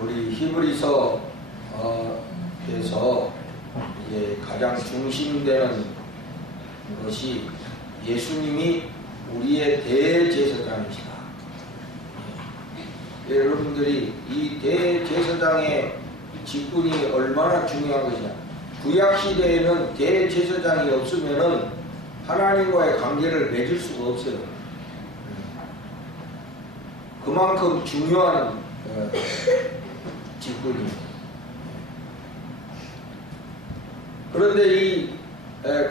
우리 히브리서 에서 이제 가장 중심되는 것이 예수님이 우리의 대제사장이시다. 여러분들이 이 대제사장의 직분이 얼마나 중요한 것이냐. 구약 시대에는 대제사장이 없으면은 하나님과의 관계를 맺을 수가 없어요. 그만큼 중요한 직분입니다. 그런데 이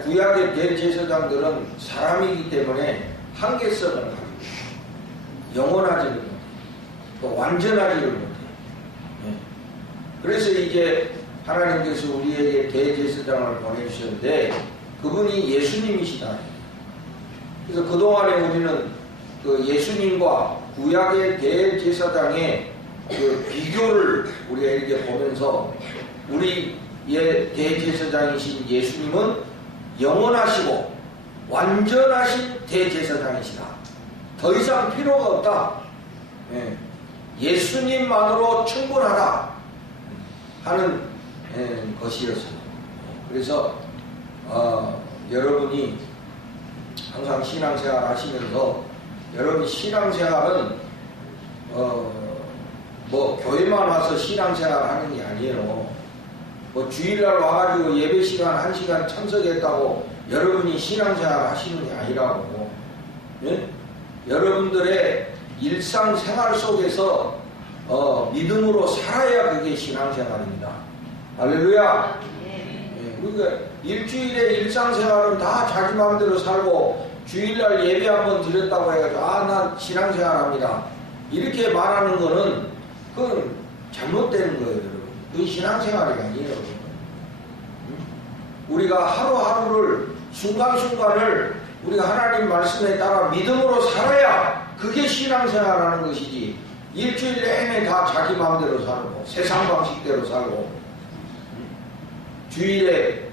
구약의 대제사장들은 사람이기 때문에 한계성을 가지고 영원하지를 못해, 또 완전하지를 못해. 그래서 이제 하나님께서 우리에게 대제사장을 보내주셨는데 그분이 예수님이시다. 그래서 그동안에 우리는 그 예수님과 구약의 대제사장의 그 비교를 우리가 이렇게 보면서 우리의 대제사장이신 예수님은 영원하시고 완전하신 대제사장이시다. 더 이상 필요가 없다. 예수님만으로 충분하다 하는 것이었어요. 그래서 여러분이 항상 신앙생활 하시면서 여러분 신앙생활은 뭐 교회만 와서 신앙생활 하는 게 아니에요. 뭐 주일날 와가지고 예배 시간 1시간 참석했다고 여러분이 신앙생활 하시는 게 아니라고. 예? 여러분들의 일상생활 속에서 믿음으로 살아야 그게 신앙생활입니다. 할렐루야. 예, 그러니까 일주일에 일상생활은 다 자기 마음대로 살고 주일날 예배 한번 드렸다고 해가지고 난 신앙생활합니다 이렇게 말하는 거는 그건 잘못되는 거예요. 여러분. 그건 신앙생활이 아니에요. 우리가 하루하루를 순간순간을 우리가 하나님 말씀에 따라 믿음으로 살아야 그게 신앙생활하는 것이지, 일주일 내내 다 자기 마음대로 살고 세상 방식대로 살고 주일에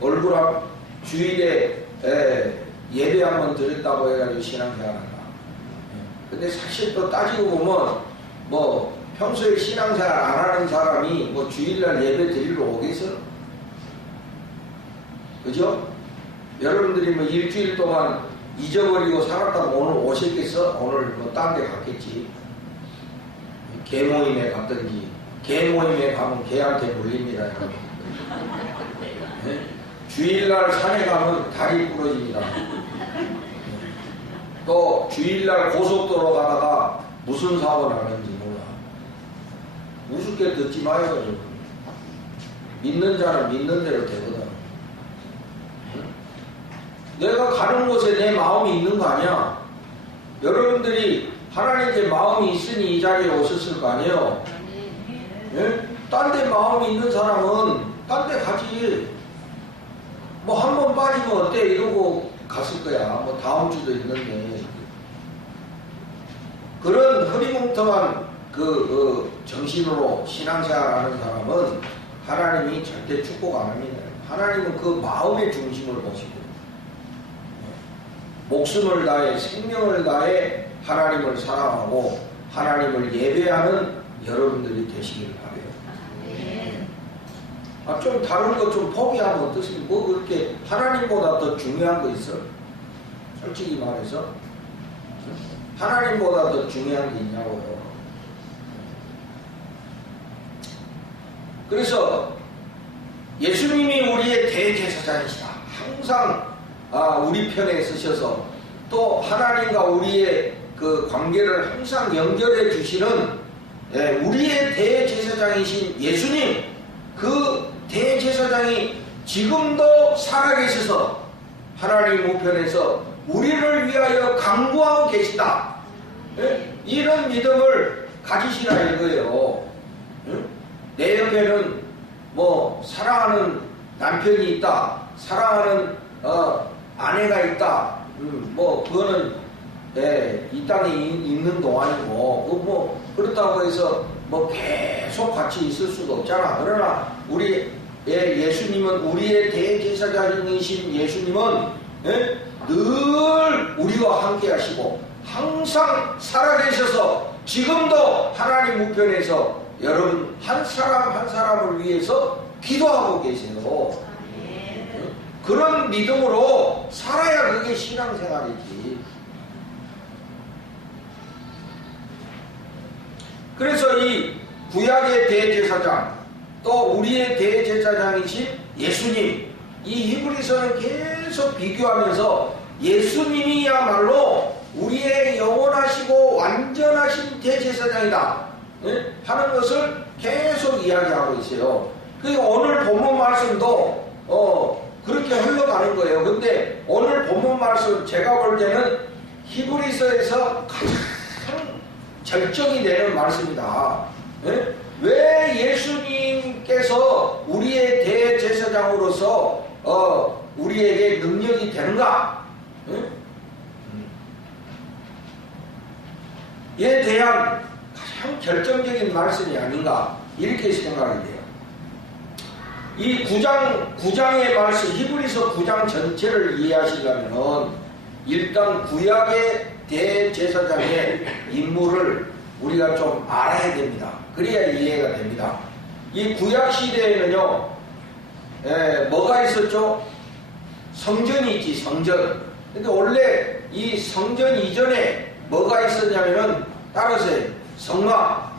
주일에 예배 한번 드렸다고 해가지고 신앙생활한다. 근데 사실 또 따지고 보면 뭐 평소에 신앙생활 안 하는 사람이 뭐 주일날 예배 드리러 오겠어? 그죠? 여러분들이 뭐 일주일 동안 잊어버리고 살았다고 오늘 오셨겠어? 오늘 뭐 딴 데 갔겠지. 개 모임에 갔든지. 개 모임에 가면 개한테 물립니다. 네? 주일날 산에 가면 다리 부러집니다. 또 주일날 고속도로 가다가 무슨 사고 나는지 몰라. 우습게 듣지 마요. 믿는 자는 믿는 대로 되거든. 내가 가는 곳에 내 마음이 있는 거 아니야. 여러분들이 하나님께 마음이 있으니 이 자리에 오셨을 거 아니에요. 예? 딴 데 마음이 있는 사람은 딴 데 가지. 뭐 한 번 빠지면 어때 이러고 갔을 거야. 뭐 다음 주도 있는데. 그런 흐리멍텅한 그 정신으로 신앙생활하는 사람은 하나님이 절대 축복 안 합니다. 하나님은 그 마음의 중심을 보시고 목숨을 다해 생명을 다해 하나님을 사랑하고 하나님을 예배하는 여러분들이 되시길 바라요. 좀 다른 거 좀 포기하면 어떠세요? 뭐 그렇게 하나님보다 더 중요한 거 있어? 솔직히 말해서 하나님보다 더 중요한 게 있냐고요. 그래서 예수님이 우리의 대제사장이시다. 항상 우리 편에 서셔서 또 하나님과 우리의 그 관계를 항상 연결해 주시는 우리의 대제사장이신 예수님, 그 대제사장이 지금도 살아계셔서 하나님 우편에서 우리를 위하여 간구하고 계시다. 이런 믿음을 가지시라 이거예요. 내 옆에는 뭐 사랑하는 남편이 있다, 사랑하는 아내가 있다. 뭐 그거는 이 땅에 있는 동안이고 뭐 그렇다고 해서 뭐 계속 같이 있을 수도 없잖아. 그러나 우리 예수님은, 우리의 대제사장이신 예수님은 늘 우리와 함께 하시고 항상 살아계셔서 지금도 하나님 우편에서 여러분 한 사람 한 사람을 위해서 기도하고 계세요. 그런 믿음으로 살아야 그게 신앙생활이지. 그래서 이 구약의 대제사장 또 우리의 대제사장이신 예수님, 이 히브리서는 계속 비교하면서 예수님이야말로 우리의 영원하시고 완전하신 대제사장이다 하는 것을 계속 이야기하고 있어요. 그리고 오늘 본문 말씀도 그렇게 흘러가는 거예요. 근데 오늘 본문 말씀 제가 볼 때는 히브리서에서 가장 절정이 되는 말씀이다. 왜 예수님께서 우리의 대제사장으로서 우리에게 능력이 되는가? 에 대한 가장 결정적인 말씀이 아닌가 이렇게 생각이 돼요. 이 9장의 말씀, 히브리서 9장 전체를 이해하시려면 일단 구약의 대제사장의 임무를 우리가 좀 알아야 됩니다. 그래야 이해가 됩니다. 이 구약 시대에는요, 뭐가 있었죠? 성전이 있지, 성전. 근데 원래 이 성전 이전에 뭐가 있었냐면은 따라서요, 성막.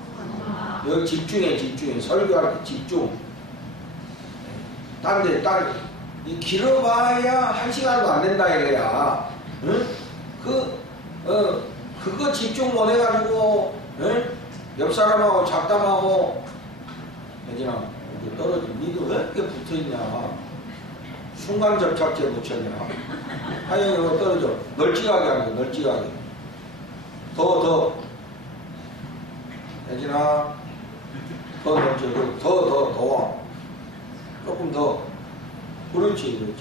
여기 집중해. 설교할 때 집중. 이 길어봐야 1시간도 안 된다 이거야. 응? 그거 집중 못 해가지고, 응? 옆 사람하고 잡담하고, 여기나, 떨어져. 니도 왜 이렇게 붙어 있냐? 순간 접착제 붙였냐? 하영이 이거 떨어져. 널찍하게 하는 거, 널찍하게. 더. 여기나, 더 널찍하게. 더 와. 조금 더. 그렇지.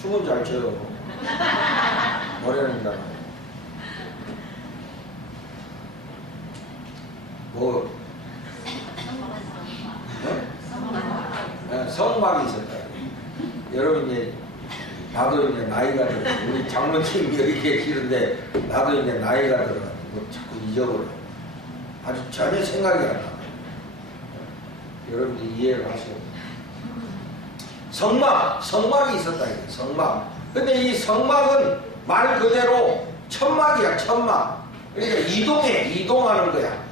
춤은 잘 춰요. 노래는 잘. 성막이 있었다. 여러분 이제 나도 이제 나이가 들어. 우리 장로님이 여기 계시는데 나도 이제 나이가 들어가지고 자꾸 잊어버려. 아주 전혀 생각이 안 나. 여러분들 이해를 하세요. 성막이 있었다. 성막. 근데 이 성막은 말 그대로 천막이야, 천막. 그러니까 이동하는 거야.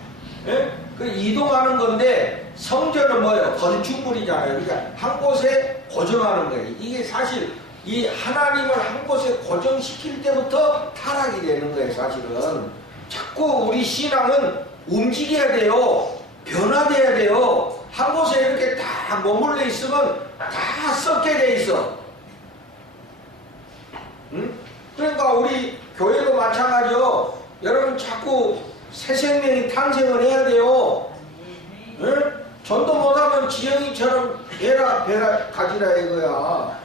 예? 그 이동하는 건데 성전은 뭐예요? 건축물이잖아요. 그러니까 한 곳에 고정하는 거예요. 이게 사실 이 하나님을 한 곳에 고정시킬 때부터 타락이 되는 거예요. 사실은 자꾸 우리 신앙은 움직여야 돼요. 변화돼야 돼요. 한 곳에 이렇게 다 머물러 있으면 다 썩게 돼 있어. 응? 그러니까 우리 교회도 마찬가지요. 여러분 자꾸 새 생명이 탄생을 해야 돼요. 응? 전도 못하면 지영이처럼 배라 가지라 이거야.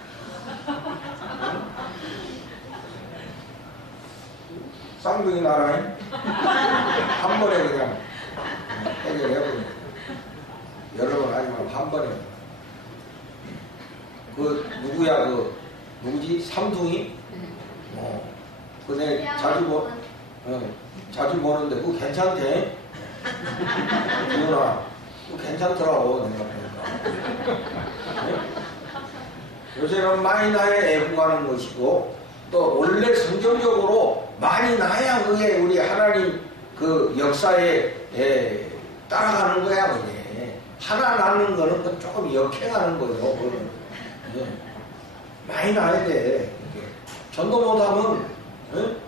응? 쌍둥이 나라니 한 번에 그냥 해결해버려. 여러 번 하지 말고 한 번에. 누구야 누구지? 삼둥이? 그네 자주 보는데 그거 괜찮대? 누나 그거 괜찮더라고 내가 보니까. 네? 요새는 많이 나야 애국하는 것이고 또 원래 성경적으로 많이 나야 그게 우리 하나님 그 역사에 따라가는 거야 그게. 하나 나는 거는 조금 역행하는 거예요. 네. 많이 나야 돼. 이렇게. 전도 못하면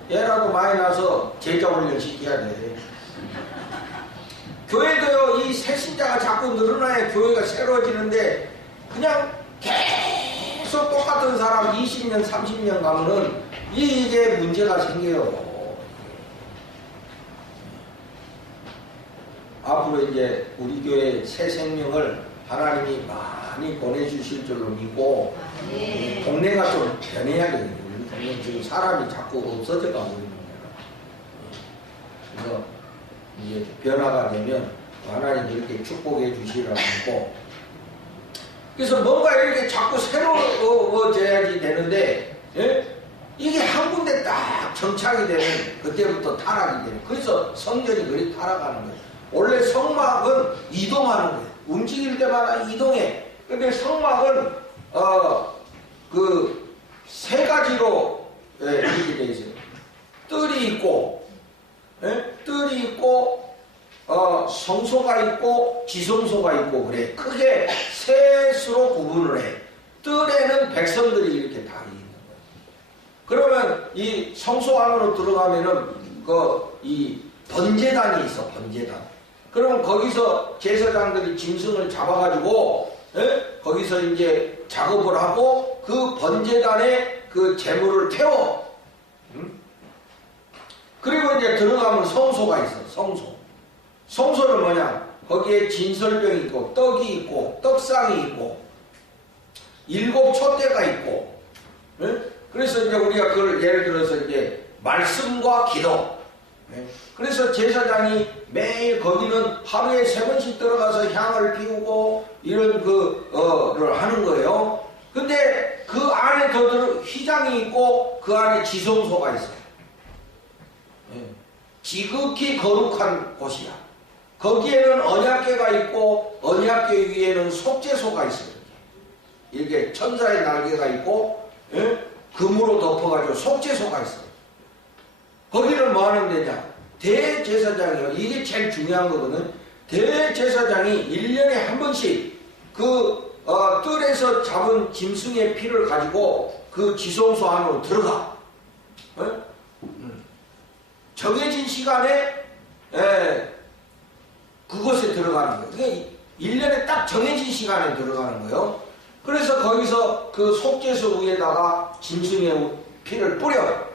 얘라도 많이 나서 제자 훈련 시켜야 돼. 교회도요, 이 새신자가 자꾸 늘어나야 교회가 새로워지는데 그냥 계속 똑같은 사람 20년, 30년 가면은 이게 문제가 생겨요. 앞으로 이제 우리 교회 새 생명을 하나님이 많이 보내주실 줄로 믿고 동네가 좀 변해야 되거든요. 우리 동네 지금 사람이 자꾸 없어져 가고 있는 거예요. 그래서 이제 변화가 되면 하나님 이렇게 축복해 주시라고 하고 그래서 뭔가 이렇게 자꾸 새로워져야지 되는데 이게 한 군데 딱 정착이 되면 그때부터 타락이 되는. 그래서 성전이 그리 타락하는 거예요. 원래 성막은 이동하는 거예요. 움직일 때마다 이동해. 근데 성막은 그 세 가지로 이렇게 되어 있어요. 뜰이 있고, 뜰이 있고, 성소가 있고, 지성소가 있고, 그래. 크게 셋으로 구분을 해. 뜰에는 백성들이 이렇게 다 있는 거예요. 그러면 이 성소 안으로 들어가면은 이 번제단이 있어, 번제단. 그러면 거기서 제사장들이 짐승을 잡아가지고, 거기서 이제 작업을 하고, 그 번제단에 그 재물을 태워. 그리고 이제 들어가면 성소가 있어, 성소. 성소는 뭐냐? 거기에 진설병이 있고, 떡이 있고, 떡상이 있고, 7 촛대가 있고, 그래서 이제 우리가 그걸 예를 들어서 이제 말씀과 기도. 그래서 제사장이 매일 거기는 하루에 3번씩 들어가서 향을 피우고 이런 를 하는 거예요. 근데 그 안에 더 휘장이 있고 그 안에 지성소가 있어요. 지극히 거룩한 곳이야. 거기에는 언약궤가 있고 언약궤 위에는 속죄소가 있어요. 이렇게 천사의 날개가 있고 금으로 덮어가지고 속죄소가 있어요. 거기는 뭐 하는 데냐? 대제사장이요. 이게 제일 중요한 거거든. 대제사장이 1년에 한 번씩 뜰에서 잡은 짐승의 피를 가지고 그 지성소 안으로 들어가. 정해진 시간에 그곳에 들어가는 거예요. 그게 1년에 딱 정해진 시간에 들어가는 거예요. 그래서 거기서 그 속죄소 위에다가 짐승의 피를 뿌려요.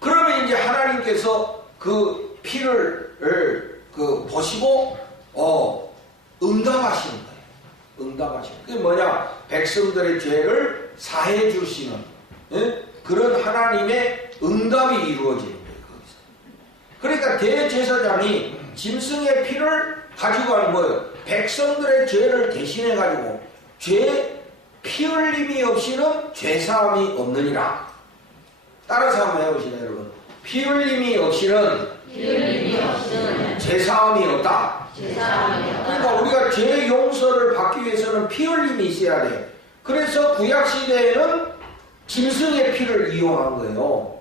그러면 이제 하나님께서 그 피를 보시고 응답하시는 거예요. 응답하시는. 그게 뭐냐? 백성들의 죄를 사해 주시는 그런 하나님의 응답이 이루어지는 거예요. 거기서. 그러니까 대제사장이 짐승의 피를 가지고 가는 거예요. 백성들의 죄를 대신해 가지고 피 흘림이 없이는 죄사함이 없느니라. 따라서 한번 해보시네요, 여러분. 피 흘림이 없이는 죄사함이 없다. 그러니까 우리가 죄 용서를 받기 위해서는 피 흘림이 있어야 돼. 그래서 구약시대에는 짐승의 피를 이용한 거예요.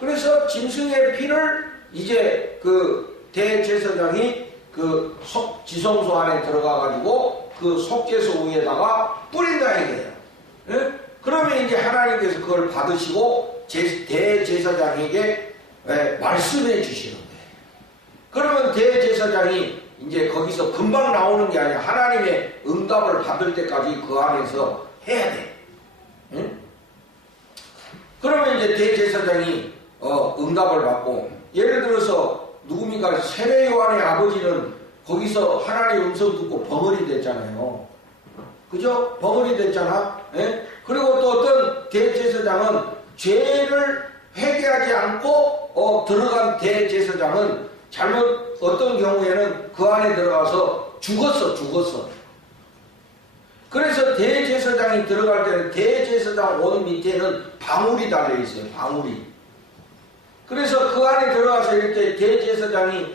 그래서 짐승의 피를 이제 그 대제사장이 그 지성소 안에 들어가가지고 그 속죄소 위에다가 뿌린다 이거예요. 그러면 이제 하나님께서 그걸 받으시고 대제사장에게 말씀해 주시는 거예요. 그러면 대제사장이 이제 거기서 금방 나오는 게 아니라 하나님의 응답을 받을 때까지 그 안에서 해야 돼. 그러면 이제 대제사장이 응답을 받고, 예를 들어서 누굽니까? 세례 요한의 아버지는 거기서 하나님의 음성 듣고 벙어리 됐잖아요. 그죠? 벙어리 됐잖아. 그리고 또 어떤 대제사장은 죄를 회개하지 않고 들어간 대제사장은 잘못 어떤 경우에는 그 안에 들어가서 죽었어. 그래서 대제사장이 들어갈 때는 대제사장 옷 밑에는 방울이 달려 있어요. 방울이. 그래서 그 안에 들어가서 이렇게 대제사장이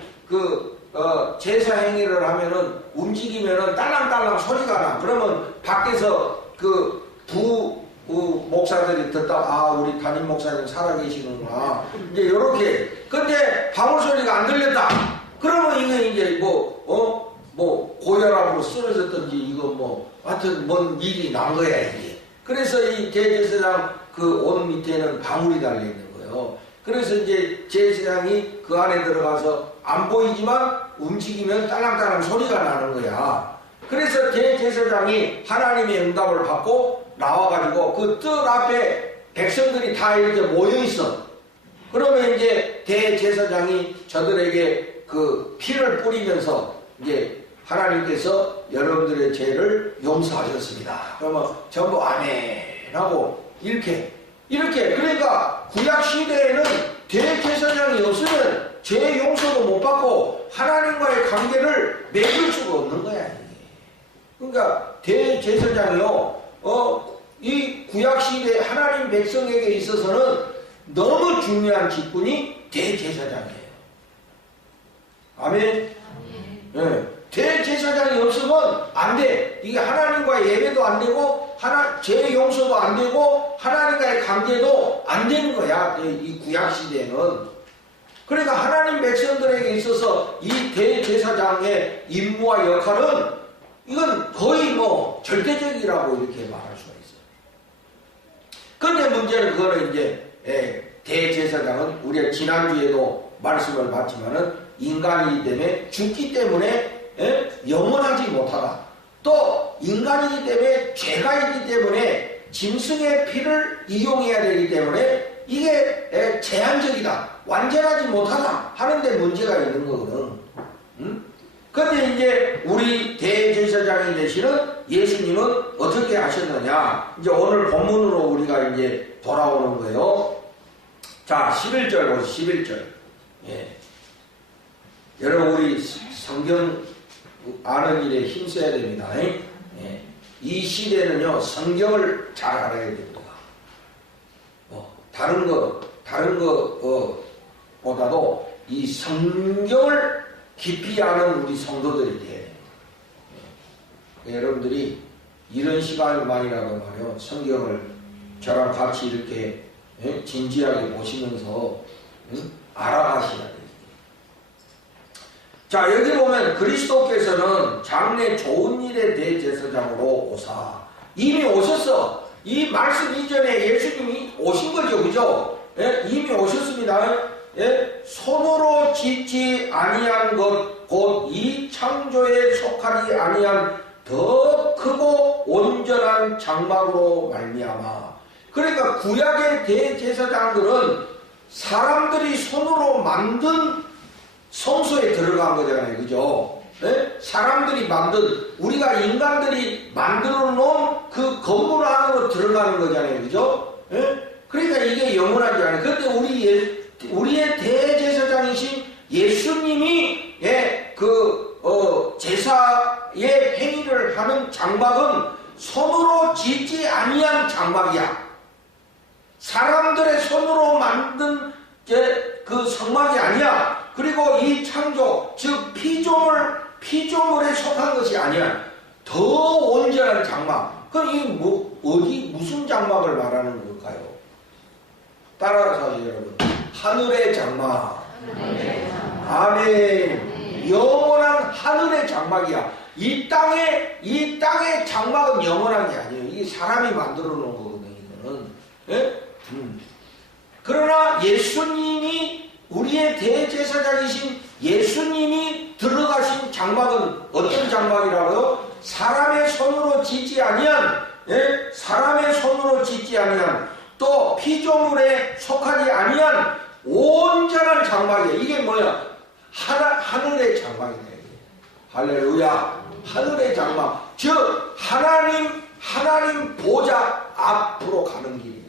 제사 행위를 하면은 움직이면은 딸랑딸랑 소리가 나. 그러면 밖에서 목사들이 듣다, 우리 담임 목사님 살아계시는구나. 이제 요렇게. 근데 방울 소리가 안 들렸다. 그러면 이거 이제 고혈압으로 쓰러졌든지 이거 하여튼 뭔 일이 난 거야, 이게. 그래서 이 대제사장 그 옷 밑에는 방울이 달려있는 거예요. 그래서 이제 제사장이 그 안에 들어가서 안 보이지만 움직이면 딸랑딸랑 소리가 나는 거야. 그래서 대제사장이 하나님의 응답을 받고 나와가지고 그 뜰 앞에 백성들이 다 이렇게 모여있어. 그러면 이제 대제사장이 저들에게 그 피를 뿌리면서 이제 하나님께서 여러분들의 죄를 용서하셨습니다. 그러면 전부 아멘 하고 이렇게 그러니까 구약 시대에는 대제사장이 없으면 죄 용서도 못 받고 하나님과의 관계를 맺을 수가 없는 거야. 그러니까 대제사장이요, 이 구약 시대 하나님 백성에게 있어서는 너무 중요한 직분이 대제사장이에요. 아멘. 예. 대제사장이 없으면 안 돼. 이게 하나님과의 예배도 안 되고 죄 용서도 안 되고 하나님과의 관계도 안 되는 거야. 이 구약 시대에는. 그러니까 하나님 백성들에게 있어서 이 대제사장의 임무와 역할은 이건 거의 뭐 절대적이라고 이렇게 말할 수가 있어요. 그런데 문제는 그거는 이제 대제사장은 우리가 지난주에도 말씀을 받지만은 인간이기 때문에 죽기 때문에 영원하지 못하다. 또 인간이기 때문에 죄가 있기 때문에 짐승의 피를 이용해야 되기 때문에 이게 제한적이다. 완전하지 못하다 하는데 문제가 있는 거거든. 그런데 이제 우리 대제사장이 되시는 예수님은 어떻게 하셨느냐. 이제 오늘 본문으로 우리가 이제 돌아오는 거예요. 자, 11절 보세요. 11절. 예. 여러분 우리 성경 아는 일에 힘써야 됩니다. 예. 이 시대는요 성경을 잘 알아야 됩니다. 다른 거 보다도 이 성경을 깊이 아는 우리 성도들이 돼야 돼요. 예. 여러분들이 이런 시간만이라도 말이요 성경을 저랑 같이 이렇게 진지하게 보시면서 알아가셔야 돼요. 자, 여기 보면 그리스도께서는 장래 좋은 일의 대제사장으로 오사. 이미 오셨어. 이 말씀 이전에 예수님이 오신 거죠. 그죠? 예? 이미 오셨습니다. 예? 손으로 짓지 아니한 것, 곧 이 창조에 속하지 아니한 더 크고 온전한 장막으로 말미암아. 그러니까 구약의 대제사장들은 사람들이 손으로 만든 성소에 들어간 거잖아요. 그죠? 네? 사람들이 우리가 인간들이 만들어 놓은 그 건물 안으로 들어가는 거잖아요. 그죠? 네? 그러니까 이게 영원하지 않아요. 그런데 우리의 대제사장이신 예수님이, 제사의 행위를 하는 장막은 손으로 짓지 아니한 장막이야. 사람들의 손으로 만든 그 성막이 아니야. 그리고 이 창조, 즉 피조물에 속한 것이 아니야. 더 온전한 장막. 그럼 이 무슨 장막을 말하는 걸까요? 따라서 하세요, 여러분. 하늘의 장막. 아멘. 영원한 하늘의 장막이야. 이 땅의 장막은 영원한 게 아니에요. 이게 사람이 만들어 놓은 거거든요. 이거는. 예? 그러나 예수님이 우리의 대제사장이신 예수님이 들어가신 장막은 어떤 장막이라고요? 사람의 손으로 짓지 아니한, 사람의 손으로 짓지 아니한, 또 피조물에 속하지 아니한 온전한 장막이에요. 이게 뭐야? 하늘의 장막이네. 할렐루야. 하늘의 장막. 즉 하나님 보좌 앞으로 가는 길이에요.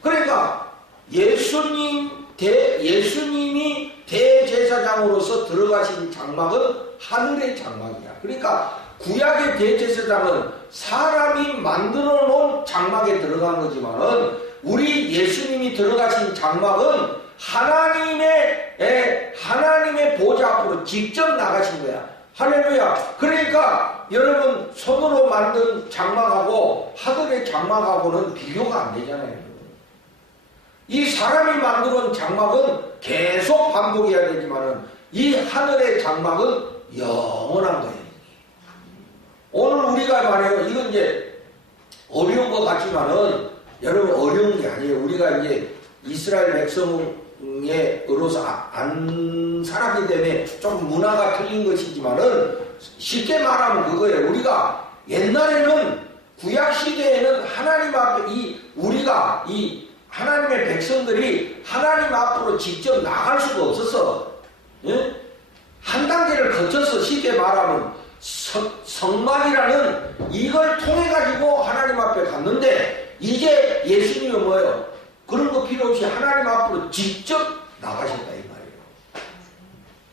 그러니까 예수님이 대제사장으로서 들어가신 장막은 하늘의 장막이야. 그러니까 구약의 대제사장은 사람이 만들어 놓은 장막에 들어간 거지만은 우리 예수님이 들어가신 장막은 하나님의 보좌 앞으로 직접 나가신 거야. 할렐루야. 그러니까 여러분 손으로 만든 장막하고 하늘의 장막하고는 비교가 안 되잖아요. 이 사람이 만들어온 장막은 계속 반복해야 되지만은 이 하늘의 장막은 영원한 거예요. 오늘 우리가 말해요. 이건 이제 어려운 것 같지만은 여러분 어려운 게 아니에요. 우리가 이제 이스라엘 백성으로서 안 살았기 때문에 좀 문화가 틀린 것이지만은 쉽게 말하면 그거예요. 우리가 옛날에는 구약 시대에는 하나님 앞에 우리가 하나님의 백성들이 하나님 앞으로 직접 나갈 수가 없었어. 예? 한 단계를 거쳐서 쉽게 말하면 성막이라는 이걸 통해 가지고 하나님 앞에 갔는데 이게 예수님이 뭐예요? 그런 거 필요 없이 하나님 앞으로 직접 나가셨다 이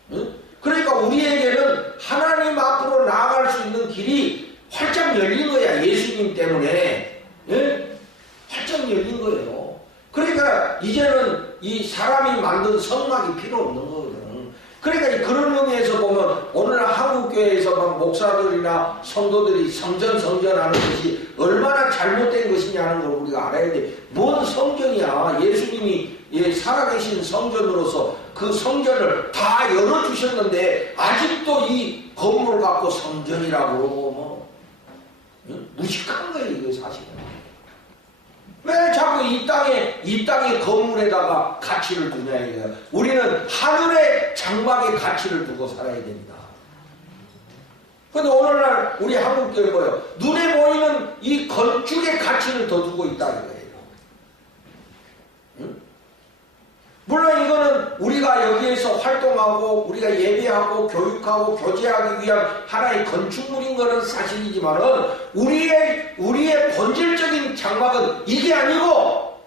말이에요. 예? 그러니까 우리에게는 하나님 앞으로 나아갈 수 있는 길이 활짝 열린 거야. 예수님 때문에. 예? 활짝 열린 거예요. 그러니까 이제는 이 사람이 만든 성막이 필요 없는 거거든. 그러니까 그런 의미에서 보면 오늘날 한국교회에서 막 목사들이나 성도들이 성전하는 것이 얼마나 잘못된 것이냐는 걸 우리가 알아야 돼. 뭔 성전이야. 예수님이 살아계신 성전으로서 그 성전을 다 열어주셨는데 아직도 이 건물을 갖고 성전이라고 뭐 무식한 거예요. 이거 사실은. 왜 자꾸 이 땅의 건물에다가 가치를 두냐 이거야. 우리는 하늘의 장막에 가치를 두고 살아야 됩니다. 근데 오늘날 우리 한국교회 뭐예요? 눈에 보이는 이 건축의 가치를 더 두고 있다 이거예요. 응? 물론 이거는 우리가 여기에서 활동하고 우리가 예배하고 교육하고 교제하기 위한 하나의 건축물인 것은 사실이지만은 우리의 본질적인 장막은 이게 아니고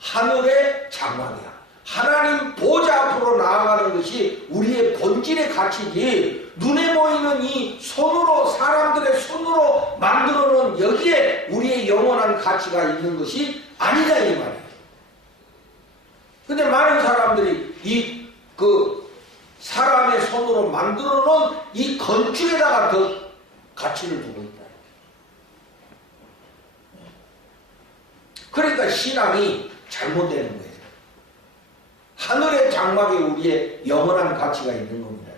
하늘의 장막이야. 하나님 보좌 앞으로 나아가는 것이 우리의 본질의 가치지, 눈에 보이는 이 사람들의 손으로 만들어 놓은 여기에 우리의 영원한 가치가 있는 것이 아니다 이 말이에요. 근데 많은 사람들이 사람의 손으로 만들어 놓은 이 건축에다가 더 가치를 두고 있다. 그러니까 신앙이 잘못되는 거예요. 하늘의 장막에 우리의 영원한 가치가 있는 겁니다.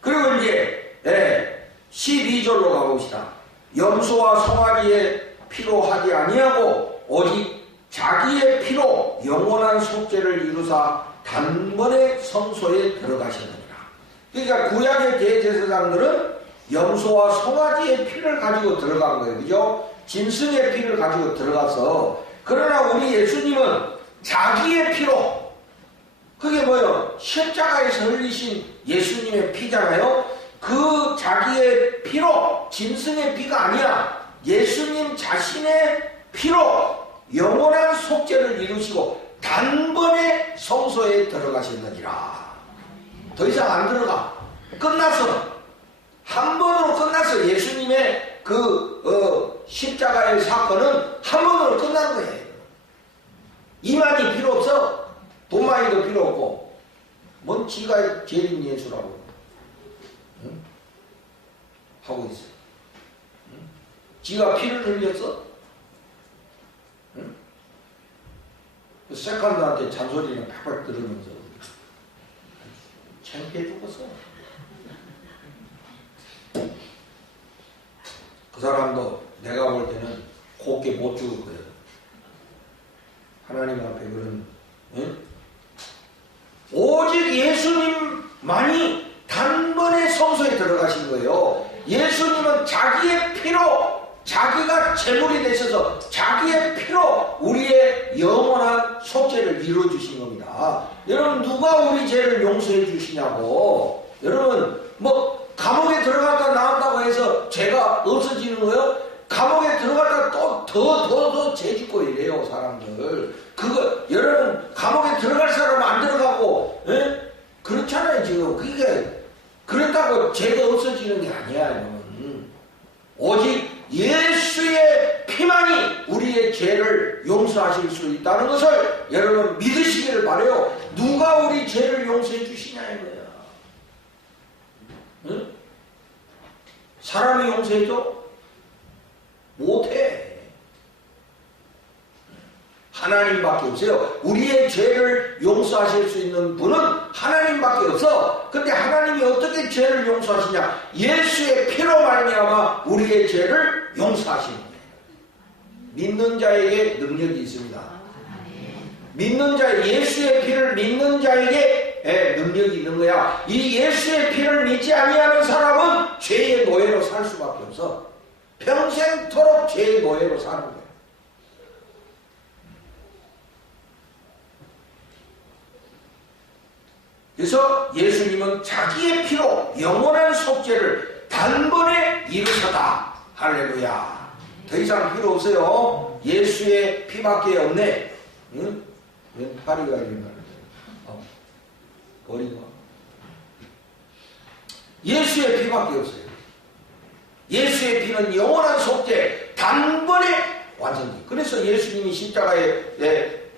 그리고 이제 12절로 가봅시다. 염소와 송아지의 피로 하지 아니하고 오직 자기의 피로 영원한 속죄를 이루사 단번에 성소에 들어가셨느니라. 그러니까 구약의 대제사장들은 염소와 송아지의 피를 가지고 들어간 거예요. 그죠? 짐승의 피를 가지고 들어가서, 그러나 우리 예수님은 자기의 피로, 그게 뭐예요? 십자가에서 흘리신 예수님의 피잖아요. 그 자기의 피로, 짐승의 피가 아니라 예수님 자신의 피로 영원한 속죄를 이루시고 단번에 성소에 들어가셨느니라. 더 이상 안 들어가. 끝났어. 한 번으로 끝났어. 예수님의 십자가의 사건은 한 번으로 끝난 거예요. 이만이 필요 없어. 돈만이도 필요 없고. 뭔 지가 제일 예수라고 응? 하고 있어. 응? 지가 피를 흘렸어? 응? 그 세컨드한테 잔소리는 팍팍 들으면서 창피해 죽었어. 그 사람도 내가 볼 때는 곱게 못 죽을 거예요. 하나님 앞에 그런, 응? 오직 예수님만이 단번에 성소에 들어가신 거예요. 예수님은 자기의 피로, 자기가 제물이 되셔서 자기의 피로 우리의 영원한 속죄를 이루어주신 겁니다. 여러분, 누가 우리 죄를 용서해 주시냐고. 여러분, 감옥에 들어갔다 나왔다고 해서 죄가 없어지는 거예요? 감옥에 들어갔다 또 더 죄 짓고 이래요, 사람들. 여러분, 감옥에 들어갈 사람 안 들어가고, 예? 그렇잖아요, 지금. 그게, 그렇다고 죄가 없어지는 게 아니야, 여러분. 오직 예수의 피만이 우리의 죄를 용서하실 수 있다는 것을 여러분 믿으시기를 바라요. 누가 우리 죄를 용서해 주시냐, 이거야. 응? 사람이 용서해줘? 못해. 하나님밖에 없어요. 우리의 죄를 용서하실 수 있는 분은 하나님밖에 없어. 근데 하나님이 어떻게 죄를 용서하시냐? 예수의 피로 말미암아 우리의 죄를 용서하시는 거예요. 믿는 자에게 능력이 있습니다. 믿는 자, 예수의 피를 믿는 자에게 능력이 있는 거야. 이 예수의 피를 믿지 아니하는 사람은 죄의 노예로 살 수밖에 없어. 평생토록 죄의 노예로 사는 거야. 그래서 예수님은 자기의 피로 영원한 속죄를 단번에 이루셨다. 할렐루야. 더 이상 필요 없어요. 예수의 피밖에 없네. 응? 왜 파리가 이런 말이야? 머리가. 예수의 피밖에 없어요. 예수의 피는 영원한 속죄, 단번에 완성돼. 그래서 예수님이 십자가에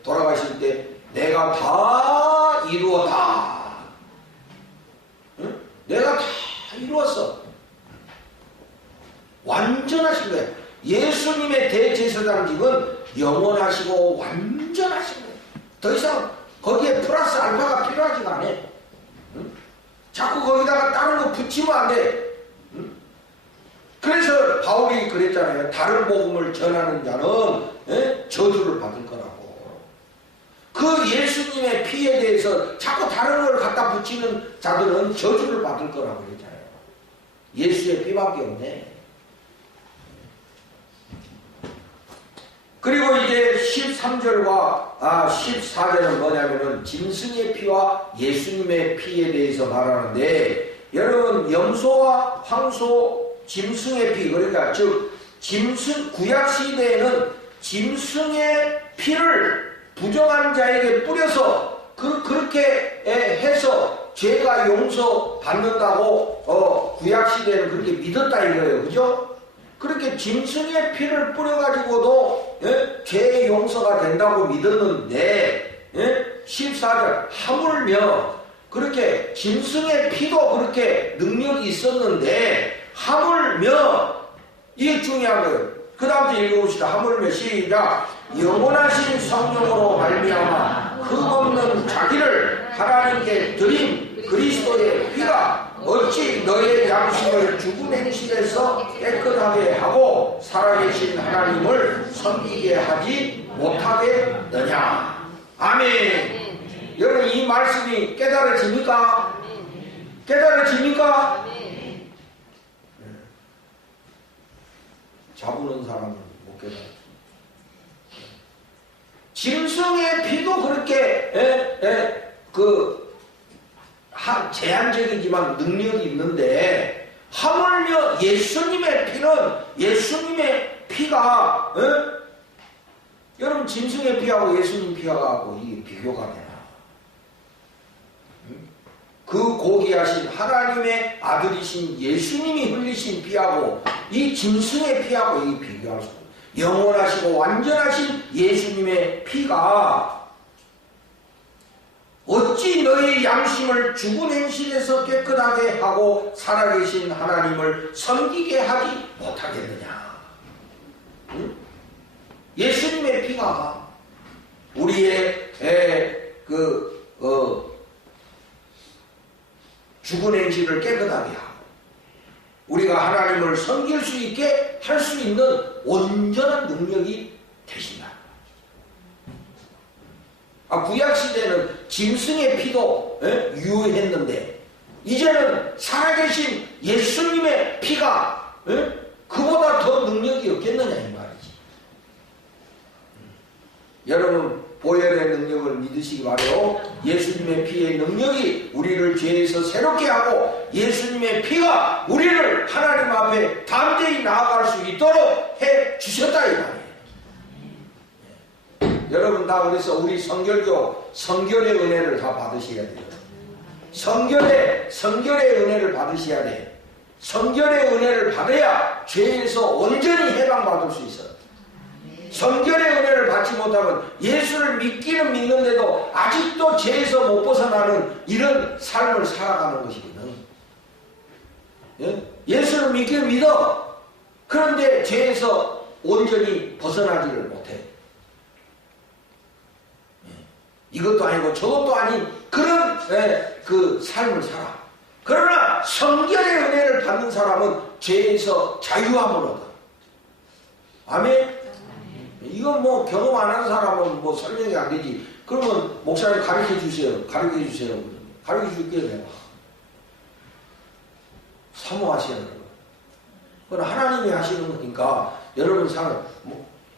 돌아가실 때 내가 다 이루었다. 응? 내가 다 이루었어. 완전하신 거예요. 예수님의 대제사장직은 영원하시고 완전하신 거예요. 더 이상 거기에 플러스 알파가 필요하지가 않아. 응? 자꾸 거기다가 다른 거 붙이면 안 돼. 응? 그래서 바울이 그랬잖아요. 다른 복음을 전하는 자는 저주를 받을 거라고. 그 예수님의 피에 대해서 자꾸 다른 걸 갖다 붙이는 자들은 저주를 받을 거라고 그랬잖아요. 예수의 피밖에 없네. 그리고 이제 13절과 14절은 뭐냐면은 짐승의 피와 예수님의 피에 대해서 말하는데, 여러분 염소와 황소, 짐승의 피, 그러니까 즉 짐승, 구약 시대에는 짐승의 피를 부정한 자에게 뿌려서 그렇게 해서 죄가 용서받는다고 구약 시대에는 그렇게 믿었다 이거예요. 그죠? 그렇게 짐승의 피를 뿌려가지고도 죄의 용서가 된다고 믿었는데 14절 하물며 그렇게 짐승의 피도 그렇게 능력이 있었는데 하물며 이게 중요한 거예요. 그 다음부터 읽어봅시다. 하물며 시작. 영원하신 성령으로 말미암아 흠없는 자기를 하나님께 드린 그리스도의 피가 어찌 너의 양심을 죽은 행실에서 깨끗하게 하고 살아계신 하나님을 섬기게 하지 못하겠느냐. 아멘. 여러분 이 말씀이 깨달아집니까? 깨달아집니까? 잡으는 사람은 못 깨달아. 짐승의 피도 그렇게 제한적이지만 능력이 있는데 하물며 예수님의 피는 예수님의 피가 여러분 짐승의 피하고 예수님 피하고 이게 비교가 되나? 그 고귀하신 하나님의 아들이신 예수님이 흘리신 피하고 이 짐승의 피하고 이 비교할 수 없어요. 영원하시고 완전하신 예수님의 피가 어찌 너희 양심을 죽은 행실에서 깨끗하게 하고 살아계신 하나님을 섬기게 하지 못하겠느냐. 응? 예수님의 피가 우리의 죽은 행실을 깨끗하게 하고 우리가 하나님을 섬길 수 있게 할 수 있는 온전한 능력이 되신다. 구약시대는 짐승의 피도 유효했는데 이제는 살아계신 예수님의 피가 그보다 더 능력이 없겠느냐 이 말이지. 여러분 보혈의 능력을 믿으시기 바라요. 예수님의 피의 능력이 우리를 죄에서 새롭게 하고 예수님의 피가 우리를 하나님 앞에 담대히 나아갈 수 있도록 해 주셨다 이 말이에요. 여러분 다 그래서 우리 성결교 성결의 은혜를 다 받으셔야 돼요. 성결의 은혜를 받으셔야 돼. 성결의 은혜를 받아야 죄에서 온전히 해방받을 수 있어요. 성결의 은혜를 받지 못하면 예수를 믿기는 믿는데도 아직도 죄에서 못 벗어나는 이런 삶을 살아가는 것이거든. 예수를 믿기는 믿어. 그런데 죄에서 온전히 벗어나지를 못해. 이것도 아니고 저것도 아닌 그런 그 삶을 살아. 그러나 성결의 은혜를 받는 사람은 죄에서 자유함을 얻어. 아멘. 이건 뭐 경험 안 하는 사람은 뭐 설명이 안 되지. 그러면 목사님 가르쳐 주세요. 가르쳐 주세요. 가르쳐 줄게요. 내가. 사모하셔야 돼요. 그건 하나님이 하시는 거니까 여러분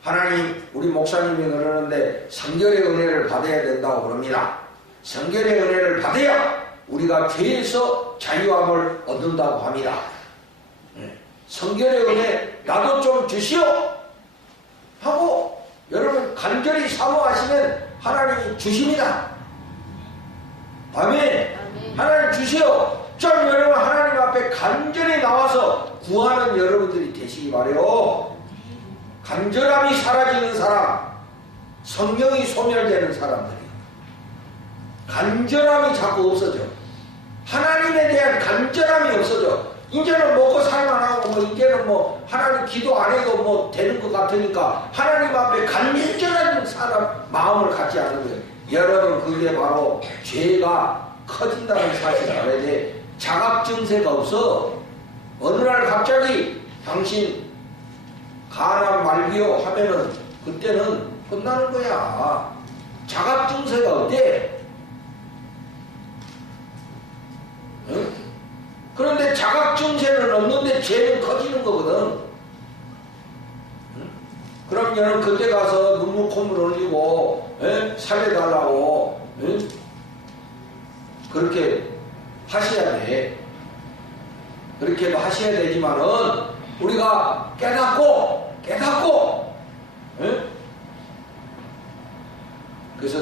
하나님 우리 목사님이 그러는데 성결의 은혜를 받아야 된다고 그럽니다. 성결의 은혜를 받아야 우리가 죄에서 자유함을 얻는다고 합니다. 성결의 은혜 나도 좀 주시오 하고 여러분 간절히 사모하시면 하나님이 주십니다. 아멘. 하나님 주시오. 좀 여러분 하나님 앞에 간절히 나와서 구하는 여러분들이 되시기 바라요. 간절함이 사라지는 사람, 성경이 소멸되는 사람들이에요. 간절함이 자꾸 없어져. 하나님에 대한 간절함이 없어져. 이제는 먹고 살만하고 뭐 이제는 뭐 하나님 기도 안 해도 뭐 되는 것 같으니까 하나님 앞에 간절한 사람 마음을 갖지 않는 거예요. 여러분, 그게 바로 죄가 커진다는 사실을 알아야 돼. 자각증세가 없어. 어느 날 갑자기 당신 가난 말기요 하면은 그때는 끝나는 거야. 자각증세가 어때? 응? 그런데 자각증세는 없는데 죄는 커지는 거거든. 응? 그럼 얘는 그때 가서 눈물 콧물 흘리고 살려달라고 그렇게 하셔야 돼. 그렇게도 하셔야 되지만은 우리가 깨닫고 그래서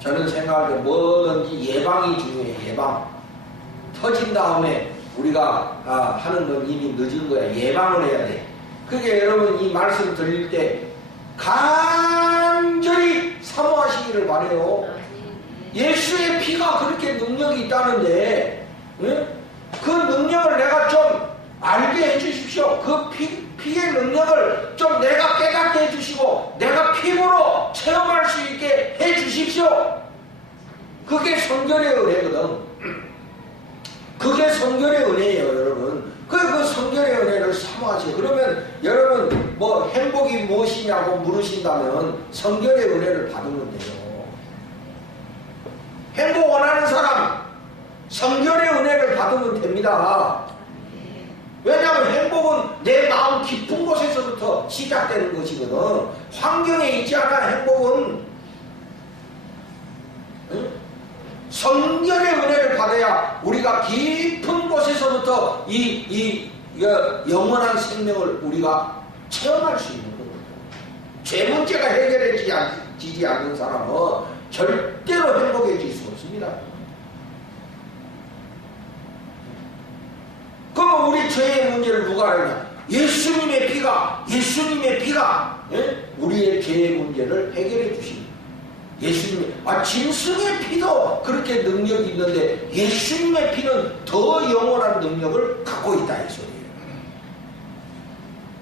저는 생각할 때 뭐든지 예방이 중요해요. 예방. 터진 다음에 우리가 하는 건 이미 늦은 거야. 예방을 해야 돼. 그게 여러분 이 말씀 드릴 때 간절히 사모하시기를 바래요. 예수의 피가 그렇게 능력이 있다는데 그 능력을 내가 좀 알게 해주십시오. 그 피의 능력을 좀 내가 깨닫게 해주시고 내가 피부로 체험할 수 있게 해주십시오. 그게 성결의 은혜거든. 그게 성결의 은혜예요, 여러분. 그 성결의 은혜를 사모하세요. 그러면 여러분 뭐 행복이 무엇이냐고 물으신다면 성결의 은혜를 받으면 돼요. 행복 원하는 사람 성결의 은혜를 받으면 됩니다. 왜냐하면 행복은 내 마음 깊은 곳에서부터 시작되는 것이거든. 환경에 있지 않아. 행복은 성결의 은혜를 받아야 우리가 깊은 곳에서부터 이 영원한 생명을 우리가 체험할 수 있는 거거든요. 죄 문제가 해결해지지 않는 사람은 절대로 행복해질 수 없습니다. 그럼 우리 죄의 문제를 누가 하느냐? 예수님의 피가 우리의 죄의 문제를 해결해 주십니다. 예수님의 짐승의 피도 그렇게 능력이 있는데 예수님의 피는 더 영원한 능력을 갖고 있다 이 소리예요.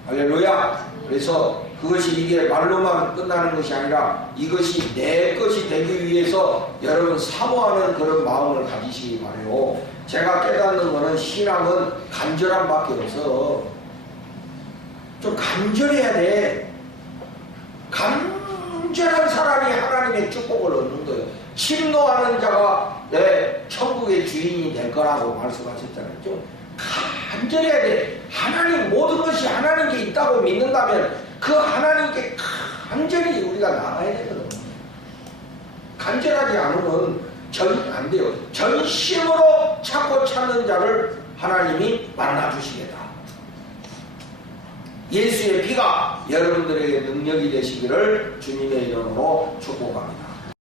할렐루야. 그래서 그것이 이게 말로만 끝나는 것이 아니라 이것이 내 것이 되기 위해서 여러분 사모하는 그런 마음을 가지시기 바라요. 제가 깨닫는 것은 신앙은 간절함밖에 없어. 좀 간절해야 돼. 간절한 사람이 하나님의 축복을 얻는 거예요. 침노하는 자가 천국의 주인이 될 거라고 말씀하셨잖아요. 좀 간절해야 돼. 하나님 모든 것이 하나님께 있다고 믿는다면 그 하나님께 간절히 우리가 나가야 되거든요. 간절하지 않으면 안 돼요. 전심으로 찾고 찾는 자를 하나님이 만나주시겠다. 예수의 피가 여러분들에게 능력이 되시기를 주님의 이름으로 축복합니다.